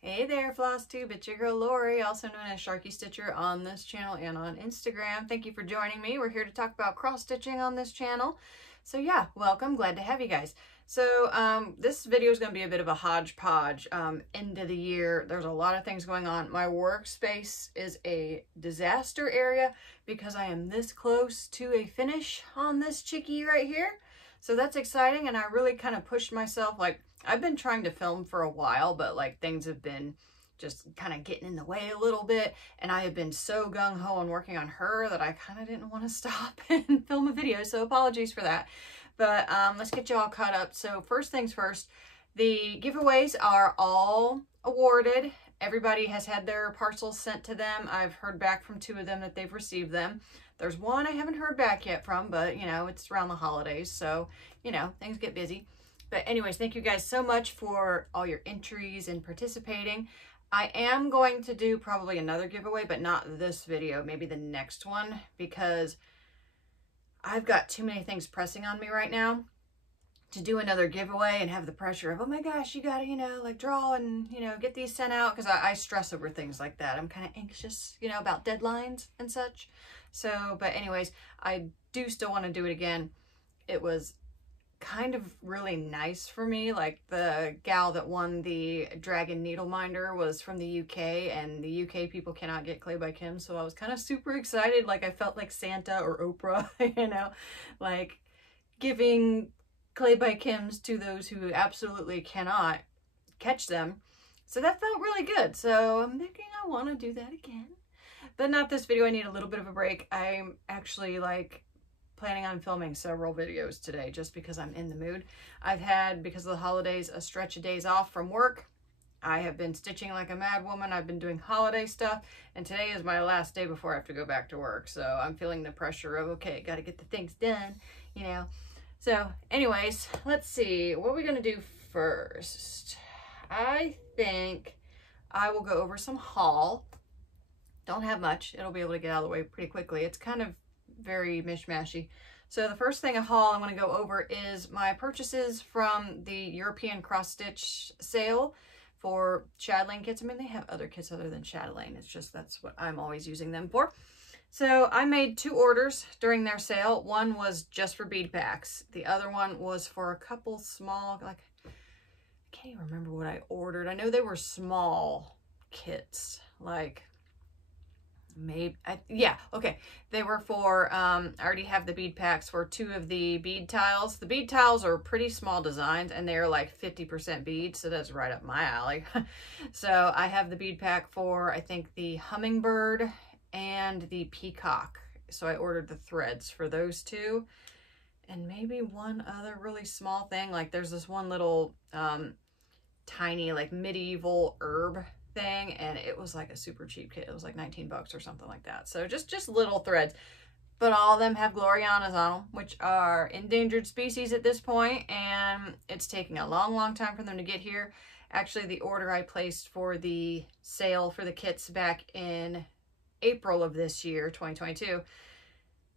Hey there, Flosstube. It's your girl Lori, also known as Sharky Stitcher on this channel and on Instagram. Thank you for joining me. We're here to talk about cross stitching on this channel. So yeah, welcome. Glad to have you guys. So this video is going to be a bit of a hodgepodge. End of the year, there's a lot of things going on. My workspace is a disaster area because I am this close to a finish on this chickie right here. So that's exciting, and I really kind of pushed myself. Like, I've been trying to film for a while, but like things have been just kind of getting in the way a little bit, and I have been so gung-ho on working on her that I kind of didn't want to stop and film a video, so apologies for that. But let's get you all caught up. So first things first, the giveaways are all awarded. Everybody has had their parcels sent to them. I've heard back from 2 of them that they've received them. There's one I haven't heard back yet from, but you know, it's around the holidays, so you know, things get busy. But anyways, thank you guys so much for all your entries and participating. I am going to do probably another giveaway, but not this video, maybe the next one, because I've got too many things pressing on me right now to do another giveaway and have the pressure of, oh my gosh, you gotta, you know, like draw and, you know, get these sent out, because I stress over things like that. I'm kind of anxious, you know, about deadlines and such. So, but anyways, I do still want to do it again. It was kind of really nice for me. Like, the gal that won the Dragon Needle Minder was from the UK, and the UK people cannot get clay by Kim, so I was kind of super excited. Like, I felt like Santa or Oprah, you know, like giving clay by Kims to those who absolutely cannot catch them. So that felt really good. So I'm thinking I want to do that again, but not this video. I need a little bit of a break. I'm actually like planning on filming several videos today just because I'm in the mood. I've had, because of the holidays, a stretch of days off from work. I have been stitching like a mad woman. I've been doing holiday stuff, and today is my last day before I have to go back to work. So I'm feeling the pressure of, okay, got to get the things done, you know. So anyways, let's see, what are we going to do first? I think I will go over some haul. Don't have much. It'll be able to get out of the way pretty quickly. It's kind of very mishmashy. So the first thing of haul I want to go over is my purchases from the European cross stitch sale for chatelaine kits. I mean, they have other kits other than chatelaine. It's just that's what I'm always using them for. So I made 2 orders during their sale. One was just for bead packs. The other one was for a couple small, like, I can't even remember what I ordered. I know they were small kits, like maybe, yeah, okay. They were for, I already have the bead packs for 2 of the bead tiles. The bead tiles are pretty small designs, and they're like 50% bead, so that's right up my alley. So I have the bead pack for, I think, the hummingbird and the peacock. So I ordered the threads for those 2, and maybe one other really small thing. Like, there's this one little tiny like medieval herb thing, and it was like a super cheap kit. It was like 19 bucks or something like that. So just little threads, but all of them have Glorianas on them, which are endangered species at this point, and it's taking a long time for them to get here. Actually, the order I placed for the sale for the kits back in April of this year, 2022,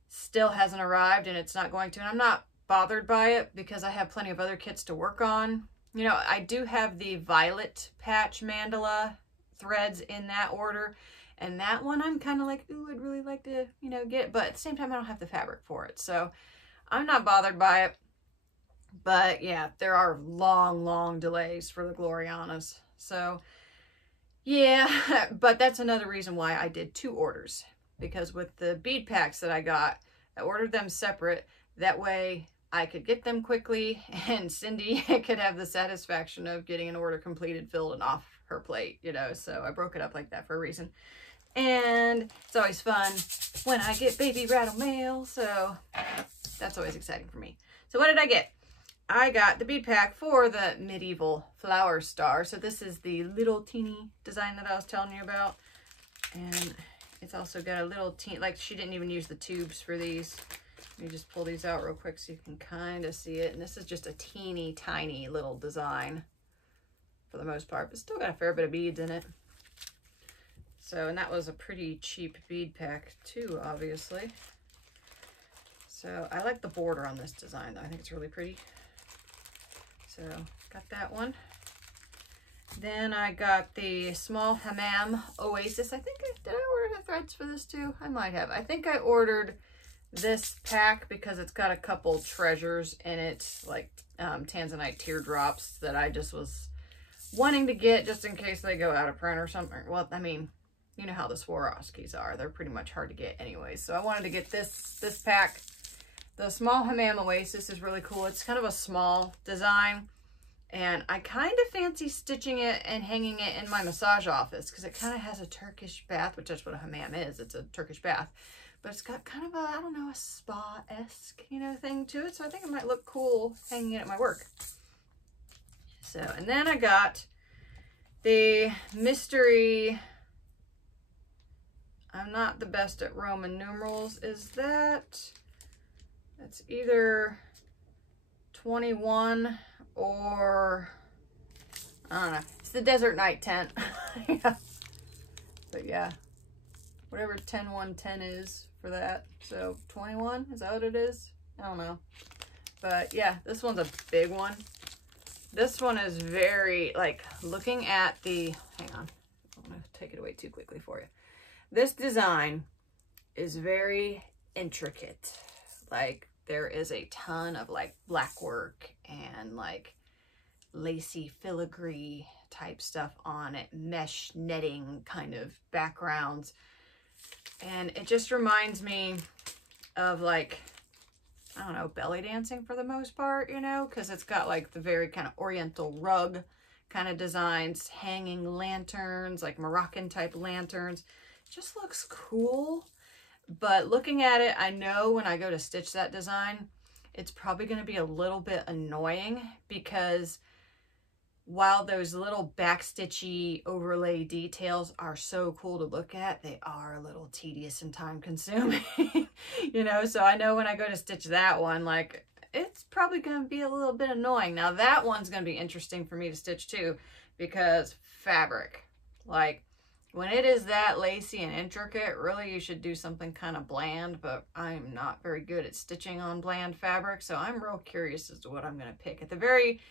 still hasn't arrived, and it's not going to, and I'm not bothered by it because I have plenty of other kits to work on. You know, I do have the violet patch mandala threads in that order, and that one I'm kind of like, ooh, I'd really like to, you know, get, but at the same time I don't have the fabric for it, so I'm not bothered by it. But yeah, there are long delays for the Glorianas, so yeah. But that's another reason why I did 2 orders, because with the bead packs that I got, I ordered them separate. That way I could get them quickly, and Cindy could have the satisfaction of getting an order completed, filled, and off her plate, you know. So I broke it up like that for a reason. And it's always fun when I get baby rattle mail, so that's always exciting for me. So what did I get? I got the bead pack for the medieval flower star. So this is the little teeny design that I was telling you about. And it's also got a little teeny, like, she didn't even use the tubes for these. Let me just pull these out real quick so you can kind of see it. And this is just a teeny tiny little design for the most part, but still got a fair bit of beads in it. So, and that was a pretty cheap bead pack too, obviously. So I like the border on this design though. I think it's really pretty. So got that one. Then I got the small hammam oasis. I think, did I order the threads for this too? I might have. I think I ordered this pack because it's got a couple treasures in it, like tanzanite teardrops that I just was wanting to get just in case they go out of print or something. Well, I mean, you know how the Swarovskis are. They're pretty much hard to get anyway. So I wanted to get this pack. The small hammam oasis is really cool. It's kind of a small design. And I kind of fancy stitching it and hanging it in my massage office because it kind of has a Turkish bath, which that's what a hammam is. It's a Turkish bath. But it's got kind of a, I don't know, a spa-esque, you know, thing to it. So I think it might look cool hanging it at my work. So, and then I got the mystery, I'm not the best at Roman numerals. Is that's either 21 or, I don't know. It's the Desert Night tent. Yeah. But yeah, whatever 10-1-10 is for that. So 21, is that what it is? I don't know. But yeah, this one's a big one. This one is very, like, looking at the, hang on, I don't want to take it away too quickly for you. This design is very intricate. Like, there is a ton of, like, black work and, like, lacy filigree type stuff on it, mesh netting kind of backgrounds. And it just reminds me of, like, I don't know, belly dancing for the most part, you know, because it's got like the very kind of oriental rug kind of designs, hanging lanterns, like Moroccan type lanterns. It just looks cool. But looking at it, I know when I go to stitch that design, it's probably going to be a little bit annoying because while those little backstitchy overlay details are so cool to look at, they are a little tedious and time consuming, you know? So I know when I go to stitch that one, like, it's probably going to be a little bit annoying. Now that one's going to be interesting for me to stitch too, because fabric, like, when it is that lacy and intricate, really you should do something kind of bland, but I'm not very good at stitching on bland fabric, so I'm real curious as to what I'm going to pick. At the very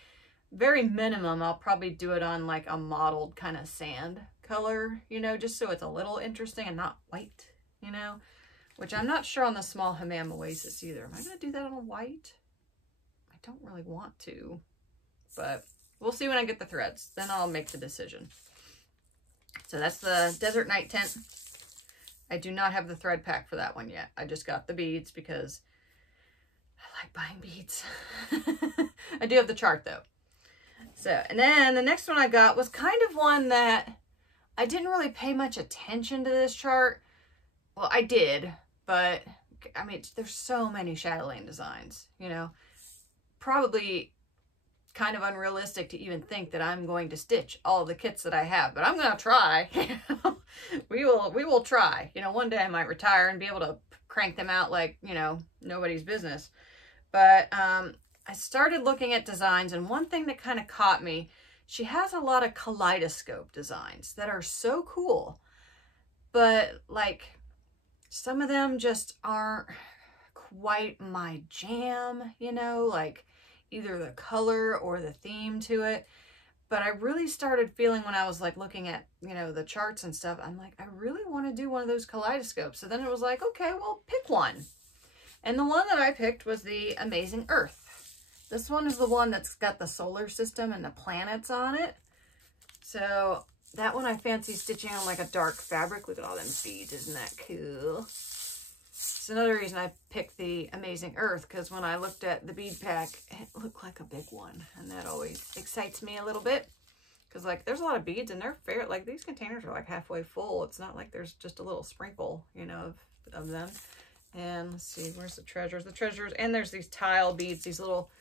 minimum, I'll probably do it on like a mottled kind of sand color, you know, just so it's a little interesting and not white, you know, which I'm not sure on the small hammam oasis either. Am I going to do that on white? I don't really want to, but we'll see when I get the threads. Then I'll make the decision. So that's the Desert Night tent. I do not have the thread pack for that one yet. I just got the beads because I like buying beads. I do have the chart though. So, and then the next one I got was kind of one that I didn't really pay much attention to this chart. Well, I did, but I mean, there's so many chatelaine designs, you know, probably kind of unrealistic to even think that I'm going to stitch all the kits that I have, but I'm going to try. we will try. You know, one day I might retire and be able to crank them out like, you know, nobody's business. But, I started looking at designs, and one thing that kind of caught me, she has a lot of kaleidoscope designs that are so cool, but like some of them just aren't quite my jam, you know, like either the color or the theme to it. But I really started feeling when I was like looking at, you know, the charts and stuff, I'm like, I really want to do one of those kaleidoscopes. So then it was like, okay, well, pick one. And the one that I picked was the Amazing Earth. This one is the one that's got the solar system and the planets on it. So that one I fancy stitching on like a dark fabric. Look at all them beads. Isn't that cool? It's another reason I picked the Amazing Earth, because when I looked at the bead pack, it looked like a big one. And that always excites me a little bit. Because like there's a lot of beads and they're fair. Like these containers are like halfway full. It's not like there's just a little sprinkle, you know, of them. And let's see, where's the treasures? The treasures, and there's these tile beads, these little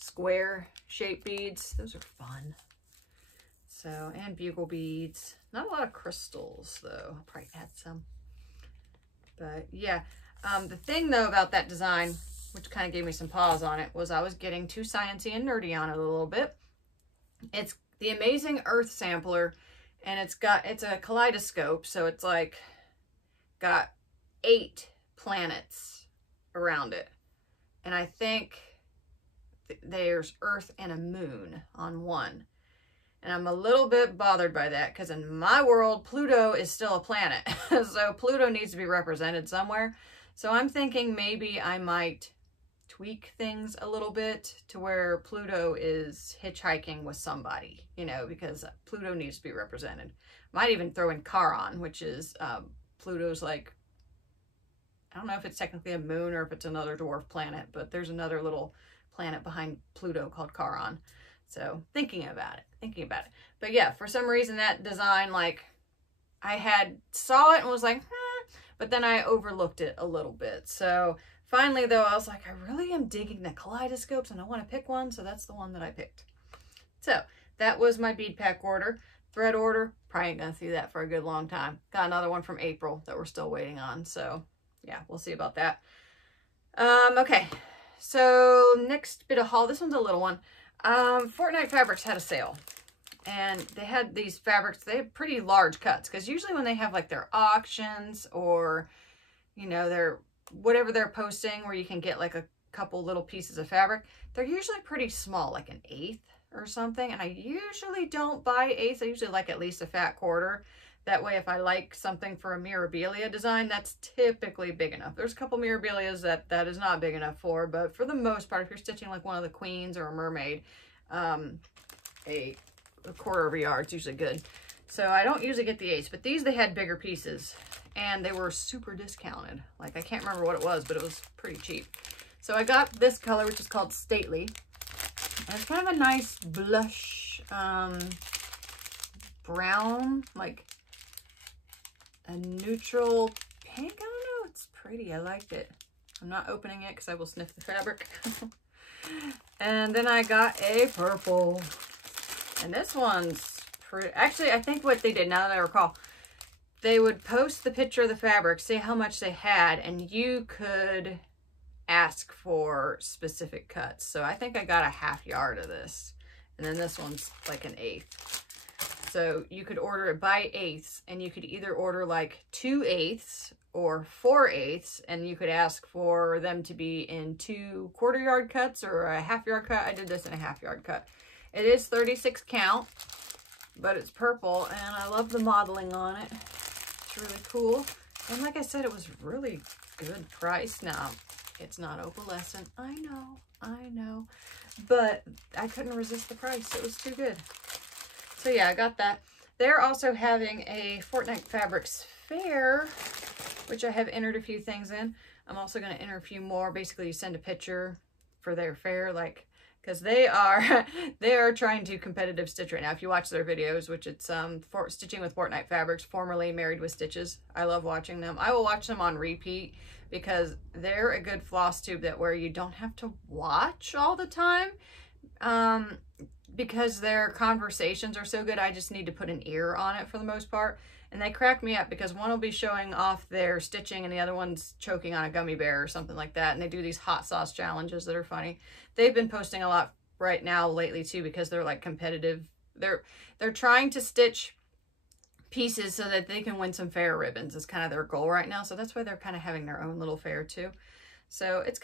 square shaped beads. Those are fun. So, and bugle beads. Not a lot of crystals though. I'll probably add some. But yeah, the thing though about that design, which kind of gave me some pause on it, was I was getting too sciencey and nerdy on it a little bit. It's the Amazing Earth sampler, and it's a kaleidoscope, so it's like got 8 planets around it. And I think there's Earth and a moon on one. And I'm a little bit bothered by that because in my world, Pluto is still a planet. So Pluto needs to be represented somewhere. So I'm thinking maybe I might tweak things a little bit to where Pluto is hitchhiking with somebody, you know, because Pluto needs to be represented. Might even throw in Charon, which is Pluto's like, I don't know if it's technically a moon or if it's another dwarf planet, but there's another little planet behind Pluto called Charon. So thinking about it. But yeah, for some reason that design, like I saw it and was like, but then I overlooked it a little bit. So finally though, I was like, I really am digging the kaleidoscopes and I want to pick one. So that's the one that I picked. So that was my bead pack order. Thread order, probably ain't gonna see that for a good long time. Got another one from April that we're still waiting on. So yeah, we'll see about that. Okay, so next bit of haul. This one's a little one. Fortnite Fabrics had a sale. And they had these fabrics, they have pretty large cuts. Because usually when they have like their auctions or, you know, their whatever they're posting where you can get like a couple little pieces of fabric, they're usually pretty small, like an 1/8 or something. And I usually don't buy 1/8. I usually like at least a fat quarter. That way, if I like something for a Mirabilia design, that's typically big enough. There's a couple Mirabilias that is not big enough for, but for the most part, if you're stitching like one of the queens or a mermaid, a quarter of a yard is usually good. So I don't usually get the 1/8, but these, they had bigger pieces and they were super discounted. Like I can't remember what it was, but it was pretty cheap. So I got this color, which is called Stately. And it's kind of a nice blush, brown, like a neutral pink. I don't know. It's pretty. I liked it. I'm not opening it because I will sniff the fabric. And then I got a purple. And this one's pretty. Actually, I think what they did, now that I recall, they would post the picture of the fabric, say how much they had, and you could ask for specific cuts. So I think I got a 1/2 yard of this. And then this one's like an 1/8. So you could order it by 1/8, and you could either order like 2/8 or 4/8, and you could ask for them to be in 2 1/4 yard cuts or a 1/2 yard cut. I did this in a 1/2 yard cut. It is 36 count, but it's purple, and I love the modeling on it. It's really cool. And like I said, it was really good price. Now, it's not opalescent. I know. But I couldn't resist the price. It was too good. So yeah, I got that. They're also having a Fortnite Fabrics fair, which I have entered a few things in. I'm also going to enter a few more. Basically, you send a picture for their fair, like, because they are trying to competitive stitch right now. If you watch their videos, which it's for stitching with Fortnite Fabrics, formerly Married with Stitches. I love watching them. I will watch them on repeat because they're a good floss tube that where you don't have to watch all the time. Because their conversations are so good, I just need to put an ear on it for the most part. And they crack me up because one will be showing off their stitching and the other one's choking on a gummy bear or something like that. And they do these hot sauce challenges that are funny. They've been posting a lot right now lately too because they're like competitive. They're trying to stitch pieces so that they can win some fair ribbons is kind of their goal right now. So that's why they're kind of having their own little fair too. So it's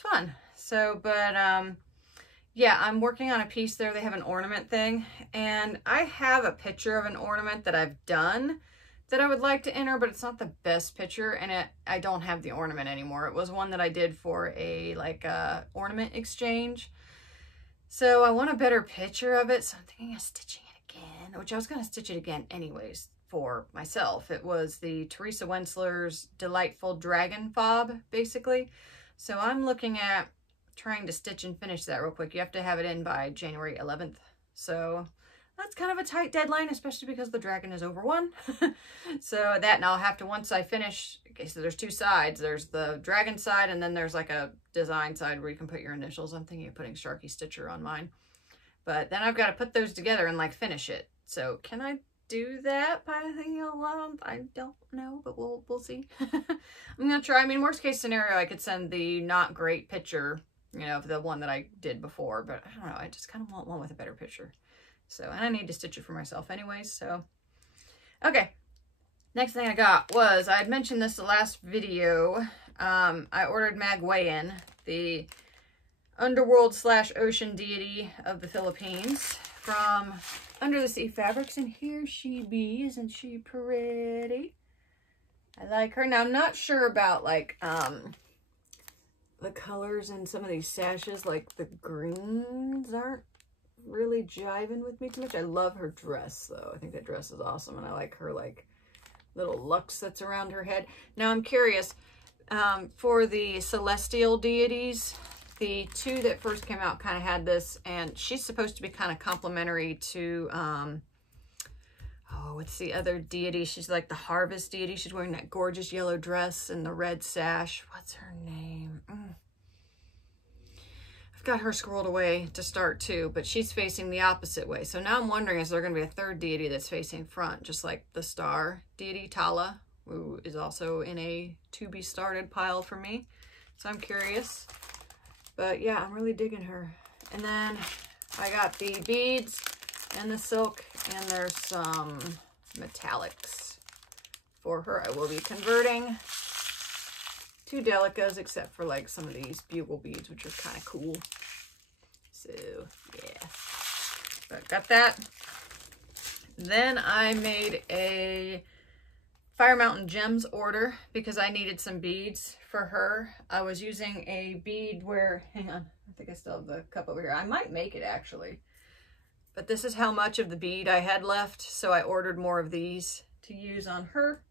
fun. So, but yeah, I'm working on a piece there. They have an ornament thing, and I have a picture of an ornament that I've done that I would like to enter, but it's not the best picture, and I don't have the ornament anymore. It was one that I did for a ornament exchange. So I want a better picture of it, so I'm thinking of stitching it again, which I was going to stitch it again anyways for myself. It was the Teresa Wensler's Delightful Dragon Fob, basically. So I'm looking at trying to stitch and finish that real quick. You have to have it in by January 11th. So that's kind of a tight deadline, especially because the dragon is over 1. So that, and I'll have to, once I finish, okay, so there's 2 sides. There's the dragon side, and then there's like a design side where you can put your initials. I'm thinking of putting Sharky Stitcher on mine. But then I've got to put those together and like finish it. So can I do that by the 11th? I don't know, but we'll see. I'm going to try. I mean, worst case scenario, I could send the not great picture, you know, the one that I did before, but I don't know. I just kind of want one with a better picture. So, and I need to stitch it for myself anyways. So, okay. Next thing I got was, I had mentioned this the last video. I ordered Magwayan, the underworld / ocean deity of the Philippines, from Under the Sea Fabrics, and here she be. Isn't she pretty? I like her. Now, I'm not sure about, like, the colors in some of these sashes. Like, the greens aren't really jiving with me too much. I love her dress, though. I think that dress is awesome, and I like her, like, little lux that's around her head. Now, I'm curious, for the celestial deities, the two that first came out kind of had this, and she's supposed to be kind of complementary to, oh, what's the other deity? She's like the harvest deity. She's wearing that gorgeous yellow dress and the red sash. What's her name? I've got her scrolled away to start too, but she's facing the opposite way. So now I'm wondering, is there going to be a third deity that's facing front, just like the star deity, Tala, who is also in a to be started pile for me. So I'm curious. But yeah, I'm really digging her. And then I got the beads and the silk, and there's some metallics for her. I will be converting to delicas, except for like some of these bugle beads, which are kind of cool. So yeah, but got that. Then I made a Fire Mountain Gems order because I needed some beads for her. I was using a bead where, hang on, I think I still have the cup over here. I might make it actually. But this is how much of the bead I had left, so I ordered more of these to use on her,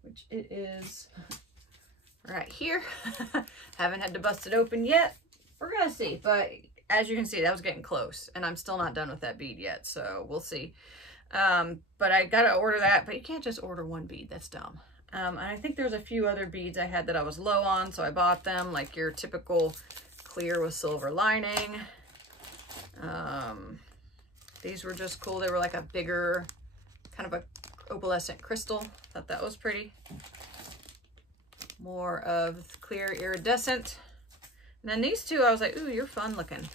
which it is right here. Haven't had to bust it open yet. We're gonna see, but as you can see, that was getting close, and I'm still not done with that bead yet, so we'll see. But I gotta order that, but you can't just order one bead, that's dumb. And I think there's a few other beads I had that I was low on, so I bought them, like your typical clear with silver lining. These were just cool. They were like a bigger, kind of a opalescent crystal. Thought that was pretty. More of clear iridescent. And then these two, I was like, ooh, you're fun looking.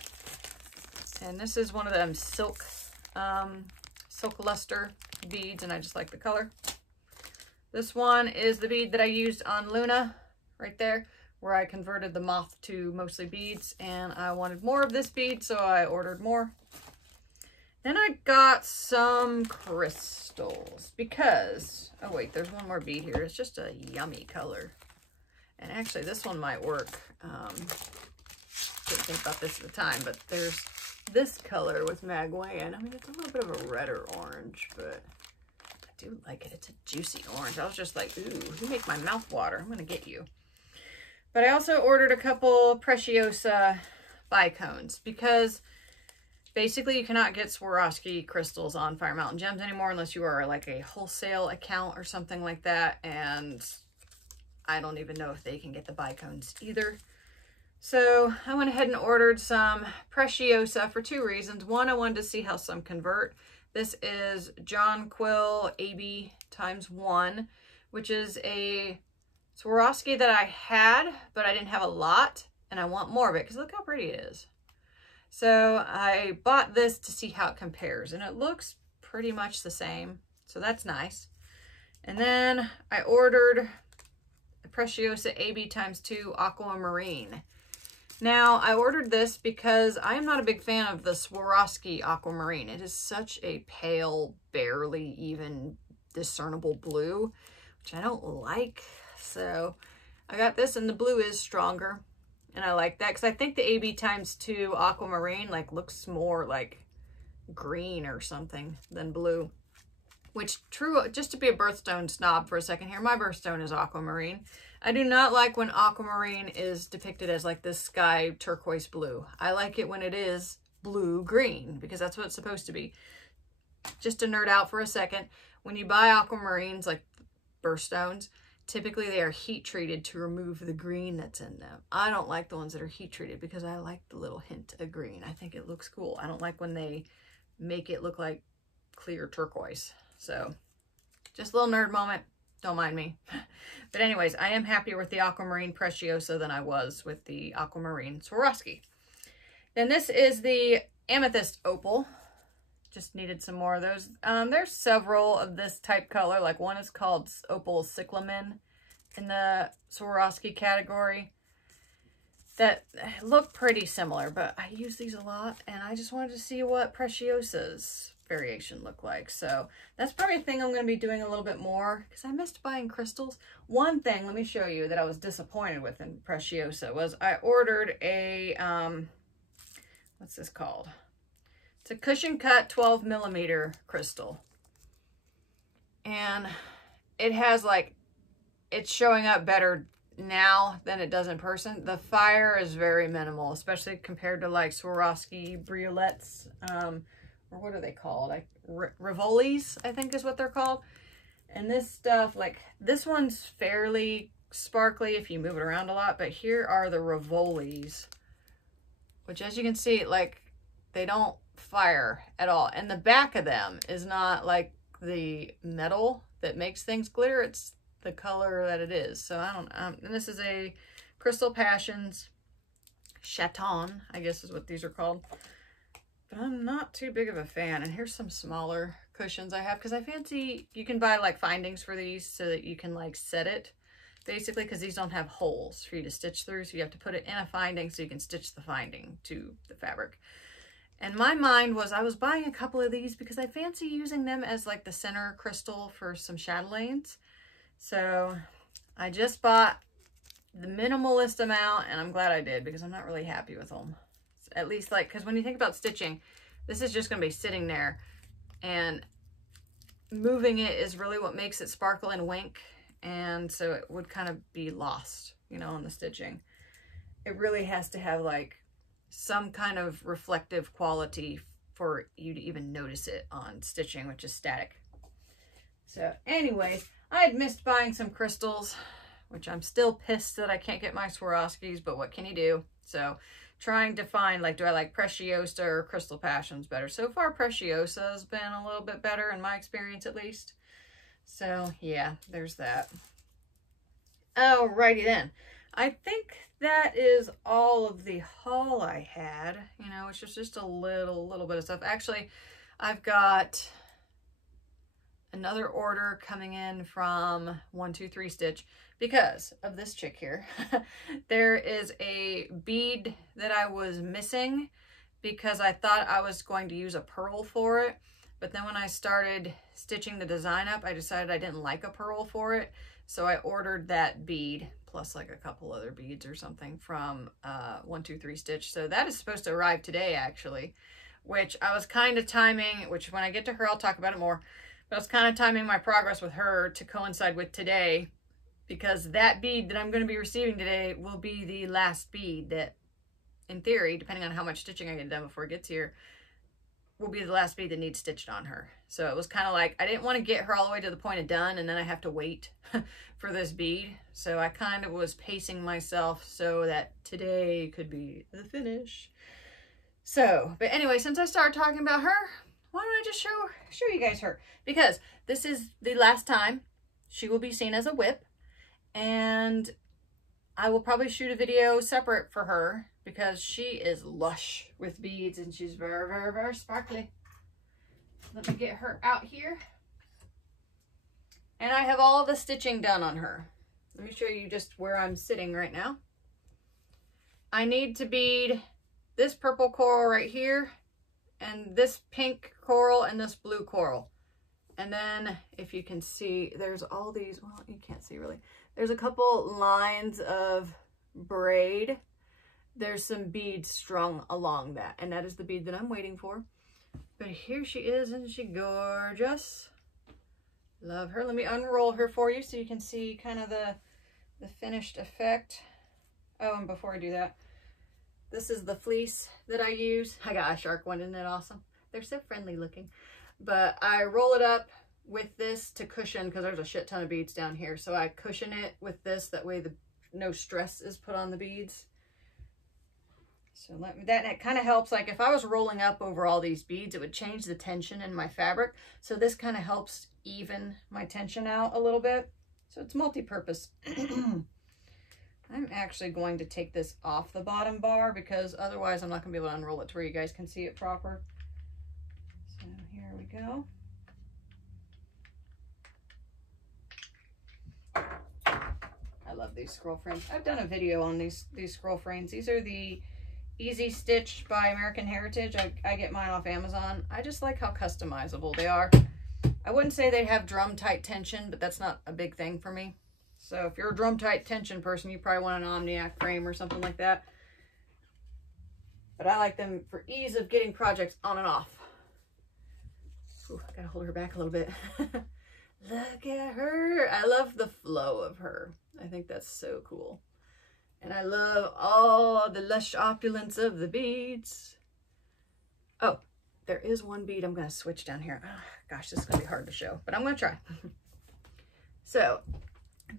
And this is one of them silk luster beads, and I just like the color. This one is the bead that I used on Luna, right there, where I converted the moth to mostly beads, and I wanted more of this bead, so I ordered more. Then I got some crystals because, oh wait, there's one more bead here. It's just a yummy color. And actually this one might work. Didn't think about this at the time, but there's this color with Magwayan. I mean, it's a little bit of a redder orange, but I do like it. It's a juicy orange. I was just like, ooh, you make my mouth water. I'm gonna get you. But I also ordered a couple Preciosa bicones because basically you cannot get Swarovski crystals on Fire Mountain Gems anymore unless you are like a wholesale account or something like that. And I don't even know if they can get the bicones either. So I went ahead and ordered some Preciosa for two reasons. One, I wanted to see how some convert. This is John Quill AB ×1, which is a Swarovski that I had, but I didn't have a lot, and I want more of it because look how pretty it is. So I bought this to see how it compares, and it looks pretty much the same, so that's nice. And then I ordered a Preciosa AB ×2 Aquamarine. Now, I ordered this because I am not a big fan of the Swarovski Aquamarine. It is such a pale, barely even discernible blue, which I don't like. So I got this, and the blue is stronger, and I like that because I think the AB ×2 Aquamarine like looks more like green or something than blue. Which, true, just to be a birthstone snob for a second here, my birthstone is aquamarine. I do not like when aquamarine is depicted as like this sky turquoise blue. I like it when it is blue-green because that's what it's supposed to be. Just to nerd out for a second, when you buy aquamarines, like birthstones, typically they are heat treated to remove the green that's in them. I don't like the ones that are heat treated because I like the little hint of green. I think it looks cool. I don't like when they make it look like clear turquoise. So just a little nerd moment. Don't mind me. But anyways, I am happier with the Aquamarine Preciosa than I was with the Aquamarine Swarovski. Then this is the Amethyst Opal. Just needed some more of those. There's several of this type color. Like one is called Opal Cyclamen in the Swarovski category. that look pretty similar, but I use these a lot, and I just wanted to see what Preciosa's variation looked like. So that's probably a thing I'm going to be doing a little bit more, because I missed buying crystals. One thing, let me show you, that I was disappointed with in Preciosa was I ordered a, what's this called? It's a cushion cut 12 millimeter crystal. And it has like, it's showing up better now than it does in person. The fire is very minimal, especially compared to like Swarovski briolettes, or what are they called? Like Rivolis, I think is what they're called. And this stuff, like this one's fairly sparkly if you move it around a lot, but here are the Rivolis, which as you can see, like they don't fire at all. And the back of them is not like the metal that makes things glitter. It's the color that it is. So I don't and this is a Crystal Passions Chaton, I guess is what these are called. But I'm not too big of a fan. And here's some smaller cushions I have, because I fancy, you can buy like findings for these so that you can like set it, basically, because these don't have holes for you to stitch through. So you have to put it in a finding so you can stitch the finding to the fabric. And my mind was, I was buying a couple of these because I fancy using them as like the center crystal for some chatelaines. So I just bought the minimalist amount, and I'm glad I did, because I'm not really happy with them. At least like, because when you think about stitching, this is just going to be sitting there, and moving it is really what makes it sparkle and wink. And so it would kind of be lost, you know, in the stitching. It really has to have like some kind of reflective quality for you to even notice it on stitching, which is static. So anyways, I had missed buying some crystals, which I'm still pissed that I can't get my Swarovskis, but what can you do? So trying to find, like, do I like Preciosa or Crystal Passions better? So far, Preciosa has been a little bit better in my experience, at least. So yeah, there's that. Alrighty then. I think that is all of the haul I had, you know, which is just a little bit of stuff. Actually, I've got another order coming in from 123 Stitch because of this chick here. There is a bead that I was missing because I thought I was going to use a pearl for it. But then when I started stitching the design up, I decided I didn't like a pearl for it. So I ordered that bead plus like a couple other beads or something from 123 Stitch. So that is supposed to arrive today, actually, which I was kind of timing, which when I get to her, I'll talk about it more. But I was kind of timing my progress with her to coincide with today, because that bead that I'm going to be receiving today will be the last bead that, in theory, depending on how much stitching I get done before it gets here, will be the last bead that needs stitched on her. So it was kind of like, I didn't want to get her all the way to the point of done and then I have to wait for this bead. So I kind of was pacing myself so that today could be the finish. So, but anyway, since I started talking about her, why don't I just show you guys her? Because this is the last time she will be seen as a whip, and I will probably shoot a video separate for her because she is lush with beads and she's very sparkly. Let me get her out here. And I have all the stitching done on her. Let me show you just where I'm sitting right now. I need to bead this purple coral right here, and this pink coral, and this blue coral. And then if you can see, there's all these, well, you can't see really. There's a couple lines of braid. There's some beads strung along that, and that is the bead that I'm waiting for. But here she is, isn't she gorgeous? Love her. Let me unroll her for you so you can see kind of the finished effect. Oh, and before I do that, this is the fleece that I use. I got a shark one, isn't it awesome? They're so friendly looking. But I roll it up with this to cushion, because there's a shit ton of beads down here. So I cushion it with this, that way no stress is put on the beads. So that kind of helps. Like if I was rolling up over all these beads, it would change the tension in my fabric. So this kind of helps even my tension out a little bit. So it's multi-purpose. I'm actually going to take this off the bottom bar because otherwise I'm not going to be able to unroll it to where you guys can see it proper. So here we go. I love these scroll frames. I've done a video on these scroll frames. These are the Easy Stitch by American Heritage. I get mine off Amazon. I just like how customizable they are. I wouldn't say they have drum tight tension, but that's not a big thing for me. So if you're a drum tight tension person, you probably want an Omniac frame or something like that. But I like them for ease of getting projects on and off. Ooh, I gotta hold her back a little bit. Look at her. I love the flow of her. I think that's so cool. And I love all the lush opulence of the beads. Oh, there is one bead I'm going to switch down here. Oh, gosh, this is going to be hard to show, but I'm going to try. So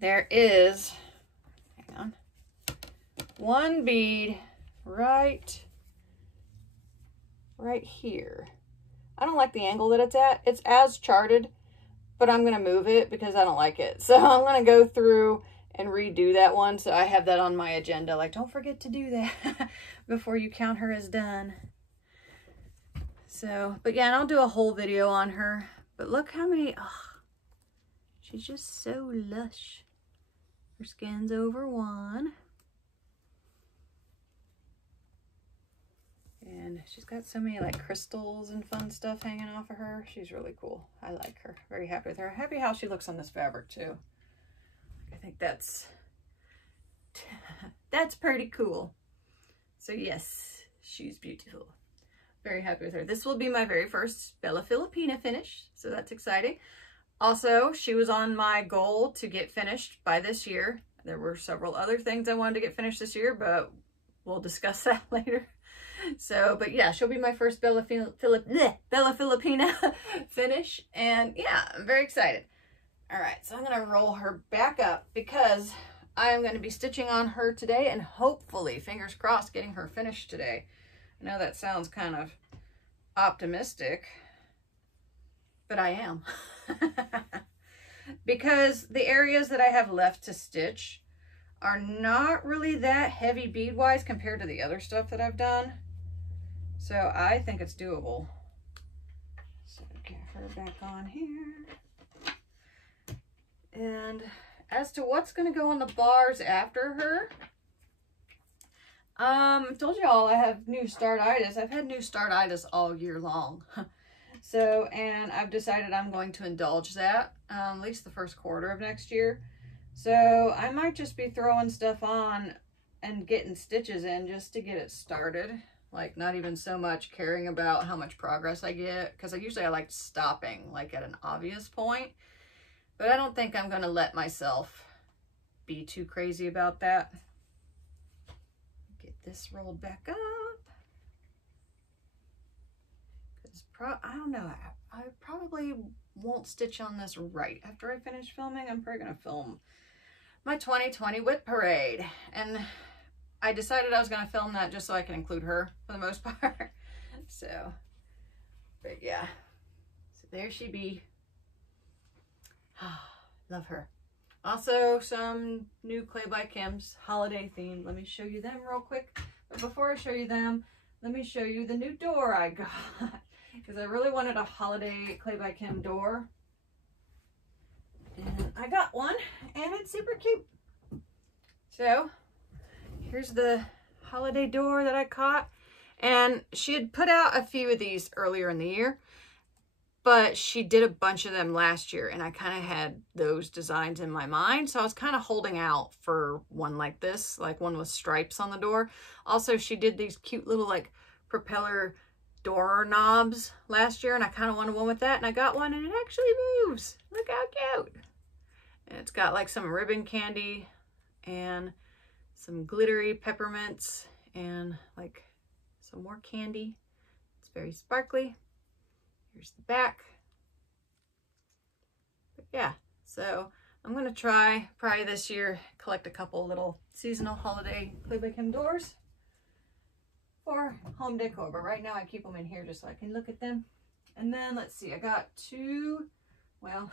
there is, hang on, one bead right here. I don't like the angle that it's at. It's as charted, but I'm going to move it because I don't like it. So I'm going to go through and redo that one. So I have that on my agenda. Like, don't forget to do that before you count her as done. So, but yeah, and I'll do a whole video on her. But look how many, oh, she's just so lush. Her skin's over 1. And she's got so many like crystals and fun stuff hanging off of her. She's really cool. I like her. Very happy with her. Happy how she looks on this fabric too. I think that's pretty cool. So yes, she's beautiful. Very happy with her. This will be my very first Bella Filipina finish, so that's exciting. Also, she was on my goal to get finished by this year. There were several other things I wanted to get finished this year, but we'll discuss that later. So, but yeah, she'll be my first Bella Filipina finish, and yeah, I'm very excited. All right, so I'm going to roll her back up because I'm going to be stitching on her today and hopefully, fingers crossed, getting her finished today. I know that sounds kind of optimistic, but I am. Because the areas that I have left to stitch are not really that heavy bead-wise compared to the other stuff that I've done. So I think it's doable. So get her back on here. And as to what's going to go on the bars after her, I told y'all I have new startitis. I've had new startitis all year long. So, and I've decided I'm going to indulge that, at least the first quarter of next year. So I might just be throwing stuff on and getting stitches in just to get it started. Like not even so much caring about how much progress I get, because I like stopping like at an obvious point. But I don't think I'm going to let myself be too crazy about that. Get this rolled back up. I don't know, I probably won't stitch on this right after I finish filming. I'm probably going to film my 2020 Wit Parade. And I decided I was going to film that just so I can include her for the most part. So, but yeah. So there she be. Love her. Also, some new Clay by Kim's holiday theme. Let me show you them real quick. But before I show you them, let me show you the new door I got. Because I really wanted a holiday Clay by Kim door. And I got one, and it's super cute. So, here's the holiday door that I caught. And she had put out a few of these earlier in the year, but she did a bunch of them last year, and I kind of had those designs in my mind. So I was kind of holding out for one like this, like one with stripes on the door. Also, she did these cute little like propeller door knobs last year, and I kind of wanted one with that, and I got one, and it actually moves. Look how cute. And it's got like some ribbon candy and some glittery peppermints and like some more candy. It's very sparkly. Here's the back. But yeah, so I'm going to try probably this year collect a couple little seasonal holiday Clay by Kim doors for home decor, but right now I keep them in here just so I can look at them. And then let's see, I got two, well,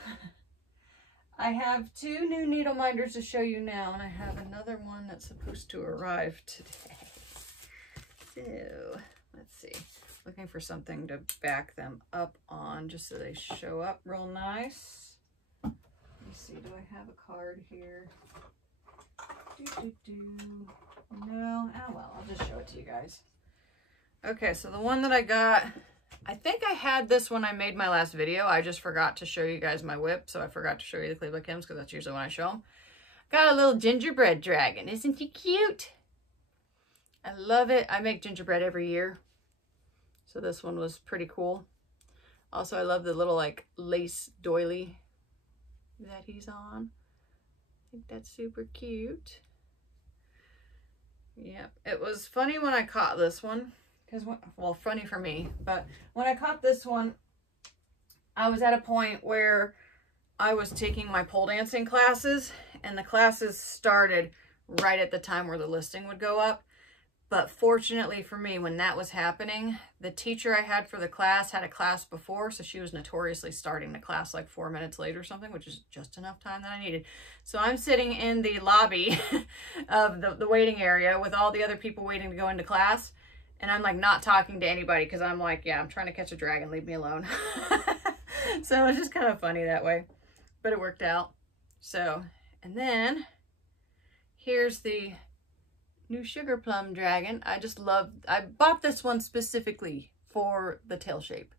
I have 2 new needle minders to show you now, and I have another one that's supposed to arrive today. So let's see, looking for something to back them up on just so they show up real nice. Let me see, do I have a card here? No, oh well, I'll just show it to you guys. Okay, so the one that I got, I think I had this when I made my last video. I just forgot to show you guys my whip, so I forgot to show you the Cleveland Kims because that's usually when I show them. Got a little gingerbread dragon. Isn't he cute? I love it. I make gingerbread every year, so this one was pretty cool. Also, I love the little like lace doily that he's on. I think that's super cute. Yep, it was funny when I caught this one. Because, well, funny for me, but when I caught this one, I was at a point where I was taking my pole dancing classes, and the classes started right at the time where the listing would go up. But fortunately for me, when that was happening, the teacher I had for the class had a class before, so she was notoriously starting the class like 4 minutes late or something, which is just enough time that I needed. So I'm sitting in the lobby of the waiting area with all the other people waiting to go into class. And I'm like not talking to anybody because I'm like, yeah, I'm trying to catch a dragon. Leave me alone. So it's just kind of funny that way. But it worked out. So, and then here's the new Sugar Plum Dragon. I bought this one specifically for the tail shape.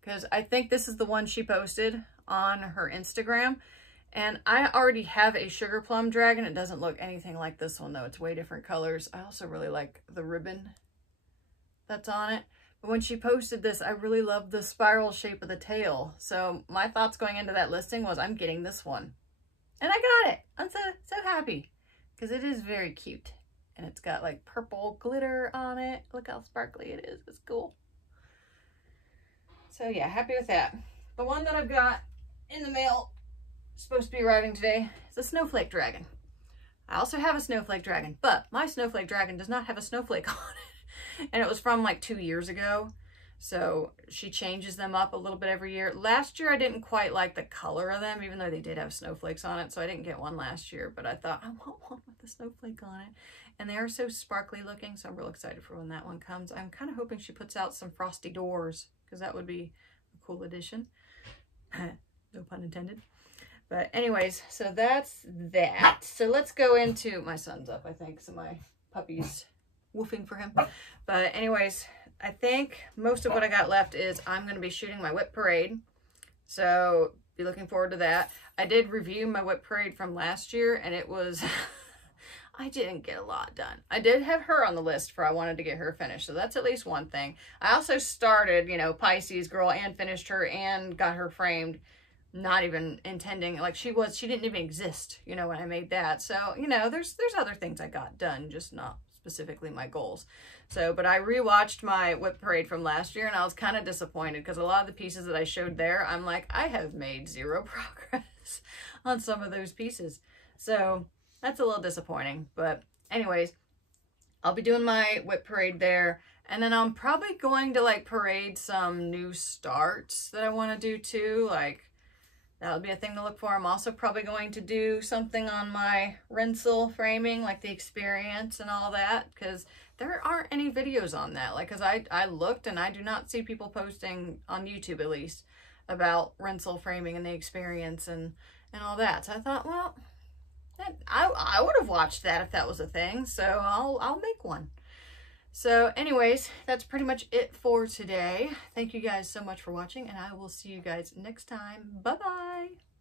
Because I think this is the one she posted on her Instagram. And I already have a Sugar Plum Dragon. It doesn't look anything like this one though. It's way different colors. I also really like the ribbon that's on it. But when she posted this, I really loved the spiral shape of the tail. So my thoughts going into that listing was I'm getting this one. And I got it. I'm so happy because it is very cute. And it's got like purple glitter on it. Look how sparkly it is. It's cool. So yeah, happy with that. The one that I've got in the mail, supposed to be arriving today, is a snowflake dragon. I also have a snowflake dragon, but my snowflake dragon does not have a snowflake on it. And it was from like 2 years ago. So she changes them up a little bit every year. Last year, I didn't quite like the color of them, even though they did have snowflakes on it. So I didn't get one last year, but I thought I want one with the snowflake on it. And they are so sparkly looking. So I'm real excited for when that one comes. I'm kind of hoping she puts out some frosty doors because that would be a cool addition. No pun intended. But anyways, so that's that. So let's go into, my son's up, I think. So my puppy's woofing for him. But anyways, I think most of what I got left is I'm going to be shooting my whip parade. So be looking forward to that. I did review my whip parade from last year and it was, I didn't get a lot done. I did have her on the list for I wanted to get her finished. So that's at least one thing. I also started, you know, Pisces girl and finished her and got her framed. Not even intending, like she didn't even exist, you know, when I made that. So, you know, there's other things I got done, just not specifically my goals. So, but I rewatched my whip parade from last year and I was kind of disappointed because a lot of the pieces that I showed there, I'm like, I have made zero progress on some of those pieces. So that's a little disappointing. But anyways, I'll be doing my whip parade there. And then I'm probably going to like parade some new starts that I want to do too. Like that'll be a thing to look for. I'm also probably going to do something on my Rinsel framing, like the experience and all that, because there aren't any videos on that. Like, because I looked and I do not see people posting on YouTube at least about Rinsel framing and the experience and all that. So I thought, well, I would have watched that if that was a thing. So I'll make one. So anyways, that's pretty much it for today. Thank you guys so much for watching and I will see you guys next time. Bye-bye.